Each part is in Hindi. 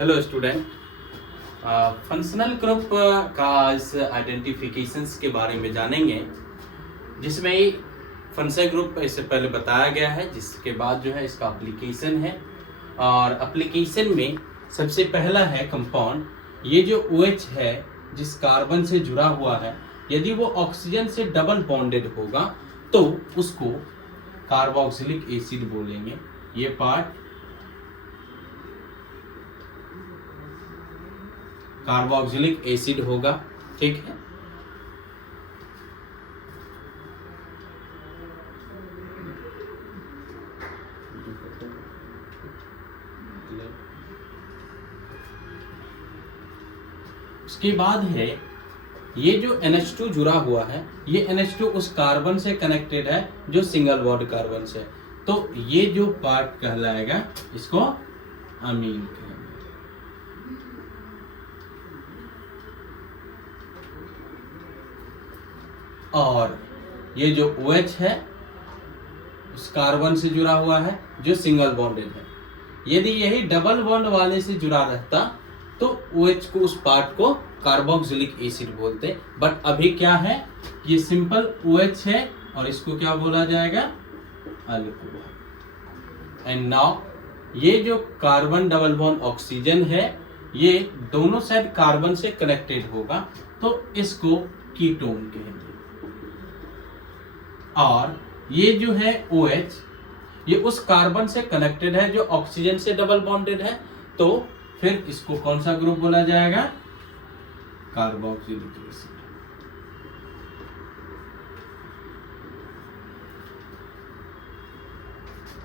Hello student. फंक्शनल ग्रुप का इस आइडेंटिफिकेशंस के बारे में जानेंगे, जिसमें फंक्शनल ग्रुप इससे पहले बताया गया है, जिसके बाद जो है इसका एप्लीकेशन है। और एप्लीकेशन में सबसे पहला है कंपाउंड। ये जो OH है जिस कार्बन से जुड़ा हुआ है, यदि वो ऑक्सीजन से डबल बॉन्डेड होगा तो उसको कार्बोक्सिलिक एसिड बोलेंगे। ये पार्ट कार्बोक्सिलिक एसिड होगा, ठीक है। उसके बाद है ये जो NH2 जुड़ा हुआ है, ये NH2 उस कार्बन से कनेक्टेड है जो सिंगल बॉन्ड कार्बन से, तो ये जो पार्ट कहलाएगा इसको अमीन कहेंगे। और ये जो OH है उस कार्बन से जुड़ा हुआ है जो सिंगल बॉन्डेड है। यदि यही डबल बॉन्ड वाले से जुड़ा रहता तो OH को, उस पार्ट को कार्बोक्सिलिक एसिड बोलते। बट अभी क्या है, ये सिंपल OH है और इसको क्या बोला जाएगा, अल्कोहल। एंड नाउ ये जो कार्बन डबल बॉन्ड ऑक्सीजन है, ये दोनों साइड कार्बन से कनेक्टेड होगा तो इसको कीटोन कहेंगे। और ये जो है OH, ये उस कार्बन से कनेक्टेड है जो ऑक्सीजन से डबल बॉन्डेड है, तो फिर इसको कौन सा ग्रुप बोला जाएगा, कार्बोक्सिलिक एसिड।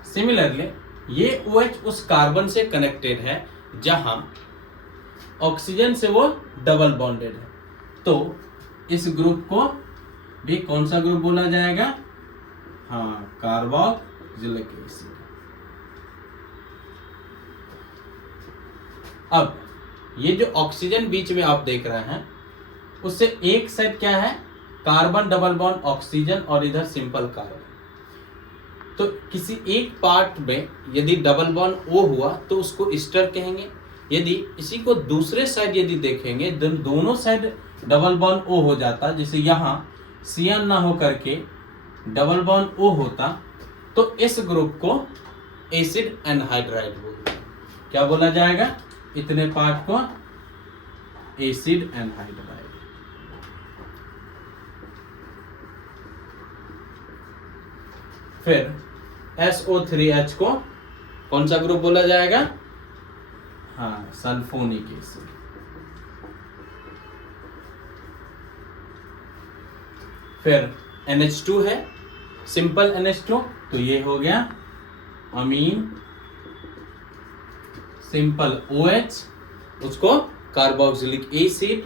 सिमिलरली ये OH उस कार्बन से कनेक्टेड है जहां ऑक्सीजन से वो डबल बॉन्डेड है, तो इस ग्रुप को भी कौन सा ग्रुप बोला जाएगा, हाँ, कार्बोक्सिलिक एसिड। अब ये जो ऑक्सीजन बीच में आप देख रहे हैं, उससे एक साइड क्या है, कार्बन डबल बॉन्ड ऑक्सीजन और इधर सिंपल कार्बन। तो किसी एक पार्ट में यदि डबल बॉन्ड O हुआ तो उसको ईस्टर कहेंगे। यदि इसी को दूसरे साइड यदि देखेंगे, दोनों साइड डबल बॉन्ड O हो जाता, जैसे यहाँ CN ना हो करके डबल बॉन्ड O होता, तो इस ग्रुप को एसिड एनहाइड्राइड बोलते हैं। क्या बोला जाएगा, इतने पार्ट को एसिड एनहाइड्राइड। फिर SO3H को कौन सा ग्रुप बोला जाएगा, हाँ, सल्फोनिक एसिड। फिर NH2 है, सिंपल NH2, तो ये हो गया अमीन। सिंपल OH, उसको कार्बोक्सिलिक एसिड।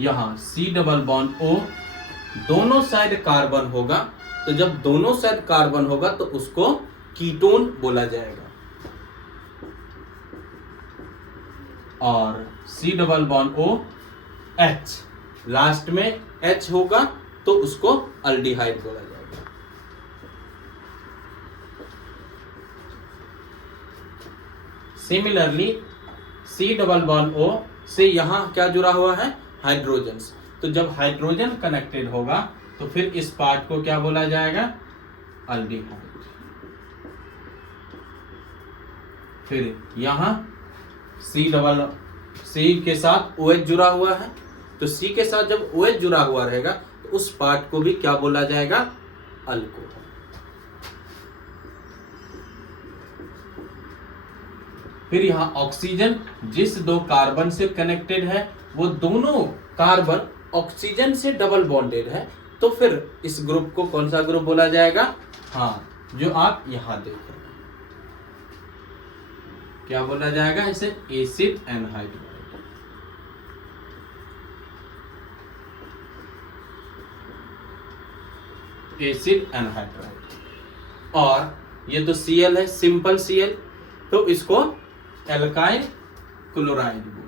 यहां C डबल बॉन्ड O, दोनों साइड कार्बन होगा, तो जब दोनों साइड कार्बन होगा तो उसको कीटोन बोला जाएगा। और C double bond O H, last में H होगा तो उसको अल्डिहाइड बोला जाएगा। Similarly C double bond O से यहां क्या जुड़ा हुआ है, हाइड्रोजन। तो जब हाइड्रोजन कनेक्टेड होगा तो फिर इस पार्ट को क्या बोला जाएगा, अल्डिहाइड। फिर यहां C के साथ OH जुड़ा हुआ है, तो C के साथ जब OH जुड़ा हुआ रहेगा तो उस पार्ट को भी क्या बोला जाएगा, अल्कोहल। फिर यहां ऑक्सीजन जिस दो कार्बन से कनेक्टेड है, वो दोनों कार्बन ऑक्सीजन से डबल बॉन्डेड है, तो फिर इस ग्रुप को कौन सा ग्रुप बोला जाएगा, हाँ, जो आप यहां देख रहे हैं, क्या बोला जाएगा, इसे एसिड एनहाइड्राइड। Acid anhydride. और ये तो Cl है, सिंपल Cl, तो इसको एल्काइल क्लोराइड बोलेंगे।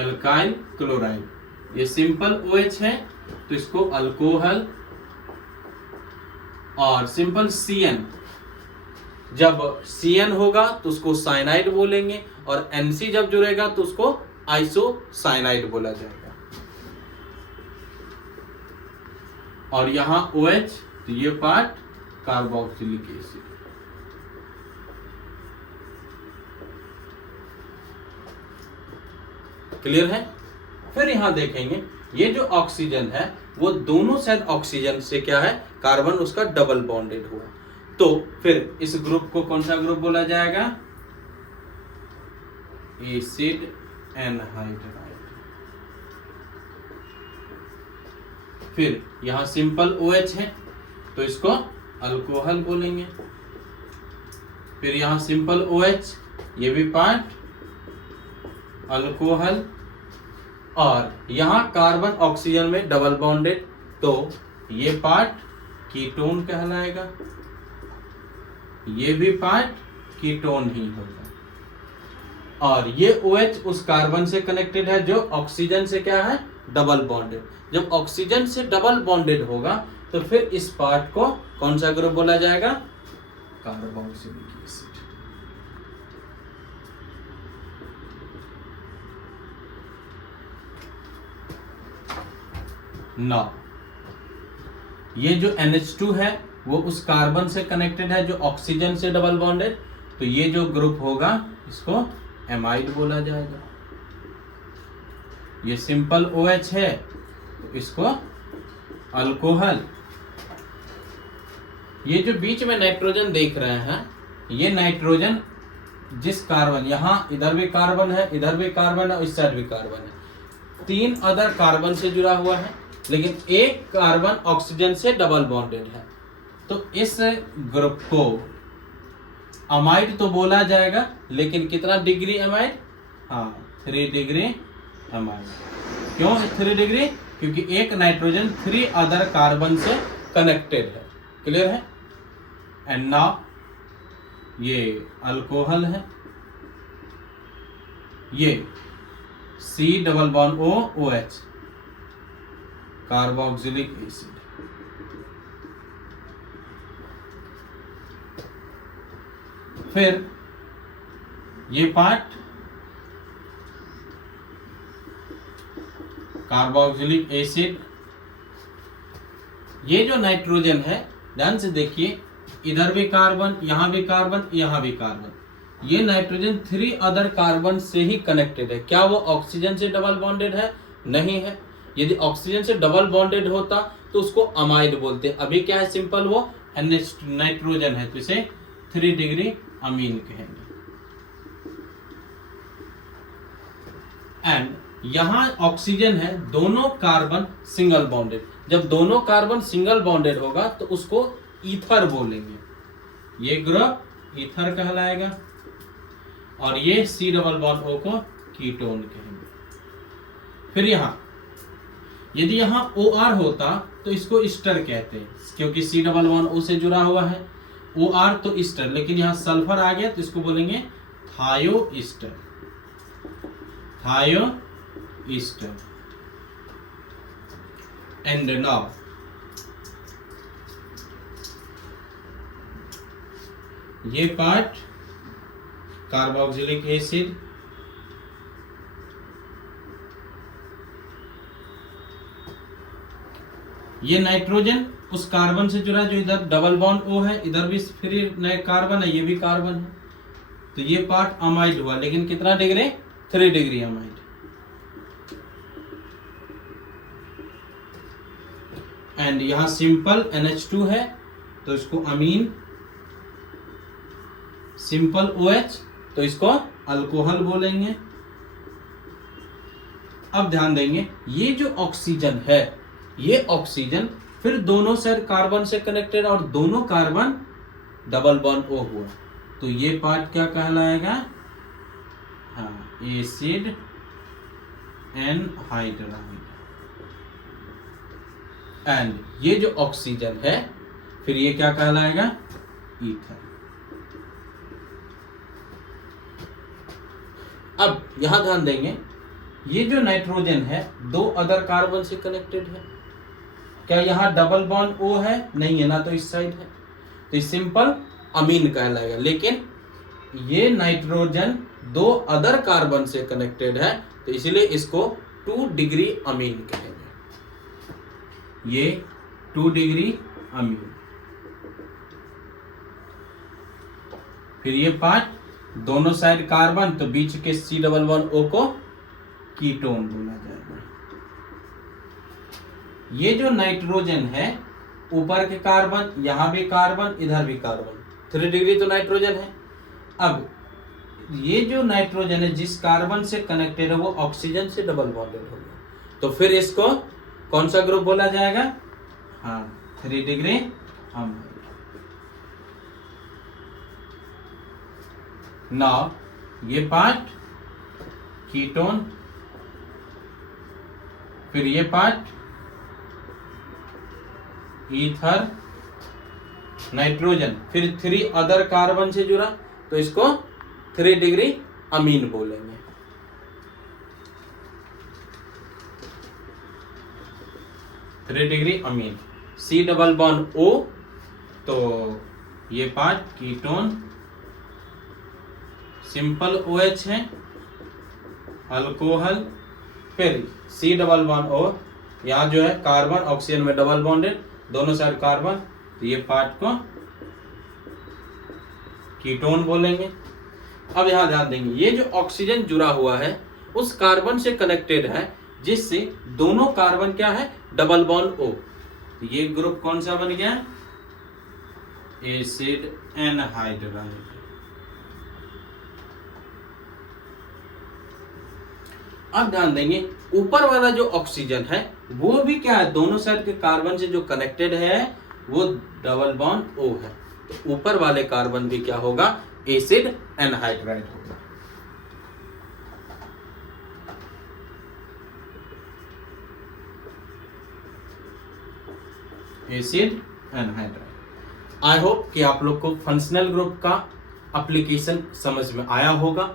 एल्काइल क्लोराइड, ये सिंपल OH है तो इसको अल्कोहल, और सिंपल CN, जब CN होगा तो उसको साइनाइड बोलेंगे, और NC जब जुड़ेगा तो उसको आइसोसाइनाइड बोला जाएगा। और यहां OH, तो ये पार्ट कार्बोक्सिलिक एसिड। क्लियर है? फिर यहां देखेंगे ये जो ऑक्सीजन है वो दोनों साइड ऑक्सीजन से क्या है, कार्बन उसका डबल बॉन्डेड हुआ, तो फिर इस ग्रुप को कौन सा ग्रुप बोला जाएगा, एसिड एनहाइड्राइड। फिर यहां सिंपल OH है तो इसको अल्कोहल बोलेंगे। फिर यहां सिंपल OH, ये भी पार्ट अल्कोहल, और यहां कार्बन ऑक्सीजन में डबल बॉन्डेड, तो ये पार्ट कीटोन कहलाएगा, ये भी पार्ट कीटोन ही होगा। और ये OH उस कार्बन से कनेक्टेड है जो ऑक्सीजन से क्या है, डबल बॉन्डेड। जब ऑक्सीजन से डबल बॉन्डेड होगा तो फिर इस पार्ट को कौन सा ग्रुप बोला जाएगा, कार्बोक्सिलिक एसिड। ना ये जो NH2 है वो उस कार्बन से कनेक्टेड है जो ऑक्सीजन से डबल बॉन्डेड, तो ये जो ग्रुप होगा इसको एमाइड बोला जाएगा। ये सिंपल OH है तो इसको अल्कोहल। ये जो बीच में नाइट्रोजन देख रहे हैं, ये नाइट्रोजन जिस कार्बन, यहां इधर भी कार्बन है, इधर भी कार्बन है, और इस साइड भी कार्बन है, 3 अदर कार्बन से जुड़ा हुआ है, लेकिन एक कार्बन ऑक्सीजन से डबल बॉन्डेड है, तो इस ग्रुप को अमाइड तो बोला जाएगा, लेकिन कितना डिग्री अमाइड, हाँ 3 डिग्री अमाइड। क्यों 3 डिग्री, क्योंकि एक नाइट्रोजन 3 अदर कार्बन से कनेक्टेड है। क्लियर है? एंड नाउ ये अल्कोहल है, ये C double bond O OH, carboxylic acid. फिर ये पार्ट कार्बोक्सिलिक एसिड। ये जो नाइट्रोजन है, ध्यान से देखिए, इधर भी कार्बन, यहां भी कार्बन, यहां भी कार्बन, ये नाइट्रोजन 3 अदर कार्बन से ही कनेक्टेड है। क्या वो ऑक्सीजन से डबल बॉन्डेड है? नहीं है। यदि ऑक्सीजन से डबल बॉन्डेड होता तो उसको अमाइड बोलते। अभी क्या है, सिंपल वो नाइट्रोजन है तो इसे 3 डिग्री अमीन कहेंगे। एंड यहां ऑक्सीजन है, दोनों कार्बन सिंगल बॉन्डेड। जब दोनों कार्बन सिंगल बॉन्डेड होगा तो उसको ईथर बोलेंगे। ये ग्रुप ईथर कहलाएगा, और ये C डबल बॉन्ड O को कीटोन कहेंगे। फिर यहां यदि यहां OR होता तो इसको ईस्टर कहते हैं, क्योंकि C डबल बॉन्ड O से जुड़ा हुआ है। OR तो ईस्टर, लेकिन यहां सल्फर आ गया तो इसको बोलेंगे थायो ईस्टर, थायो ईस्टर। एंड नाउ ये पार्ट कार्बोक्सिलिक एसिड, ये नाइट्रोजन उस कार्बन से जुड़ा जो इधर डबल बॉन्ड O है, इधर भी फिर नए कार्बन है, ये भी कार्बन है, तो ये पार्ट अमाइड हुआ, लेकिन कितना डिग्री, 3 डिग्री अमाइड। एंड यहां सिंपल NH2 है तो इसको अमीन, सिंपल OH तो इसको अल्कोहल बोलेंगे। अब ध्यान देंगे, ये जो ऑक्सीजन है, ये ऑक्सीजन फिर दोनों साइड कार्बन से कनेक्टेड, और दोनों कार्बन डबल बॉन्ड O हुआ, तो ये पार्ट क्या कहलाएगा, हाँ एसिड एनहाइड्राइड। एंड ये जो ऑक्सीजन है फिर ये क्या कहलाएगा, ईथर। अब यहां ध्यान देंगे, ये जो नाइट्रोजन है 2 अदर कार्बन से कनेक्टेड है, क्या यहाँ डबल बॉन्ड O है? नहीं है ना, तो इस साइड है, तो ये सिंपल अमीन कहलाएगा। लेकिन ये नाइट्रोजन 2 अदर कार्बन से कनेक्टेड है, तो इसलिए इसको 2 डिग्री अमीन कहेंगे। ये 2 डिग्री अमीन। फिर ये पार्ट दोनों साइड कार्बन, तो बीच के C डबल बॉन्ड O को कीटोन बोला जाएगा। ये जो नाइट्रोजन है, ऊपर के कार्बन, यहां भी कार्बन, इधर भी कार्बन, 3 डिग्री तो नाइट्रोजन है। अब ये जो नाइट्रोजन है जिस कार्बन से कनेक्टेड है वो ऑक्सीजन से डबल बॉन्डेड होगा, तो फिर इसको कौन सा ग्रुप बोला जाएगा? हाँ, 3 डिग्री अमीन। नाउ ये पार्ट कीटोन, फिर ये पार्ट ईथर नाइट्रोजन, फिर 3 अदर कार्बन से जुड़ा, तो इसको 3 डिग्री अमीन बोलेंगे। Three degree amine. C double bond O, तो ये पार्ट कीटोन, सिंपल OH है, अल्कोहल, फिर C डबल बॉन्ड O, यहाँ जो है कार्बन ऑक्सीजन में डबल बॉन्डेड, दोनों साइड कार्बन, तो ये पार्ट को कीटोन बोलेंगे। अब यहाँ ध्यान देंगे, ये जो ऑक्सीजन जुड़ा हुआ है उस कार्बन से कनेक्टेड है जिससे दोनों कार्बन क्या है? Double bond O। तो ये ग्रुप कौन सा बन गया? Acid anhydride. अब ध्यान देंगे, ऊपर वाला जो ऑक्सीजन है वो भी क्या है? दोनों साइड के कार्बन से जो कनेक्टेड है वो डबल बॉन्ड O है, तो ऊपर वाले कार्बन भी क्या होगा? एसिड एनहाइड्राइड होगा। Acid anhydride. आई होप कि आप लोग को फंक्शनल ग्रुप का एप्लीकेशन समझ में आया होगा।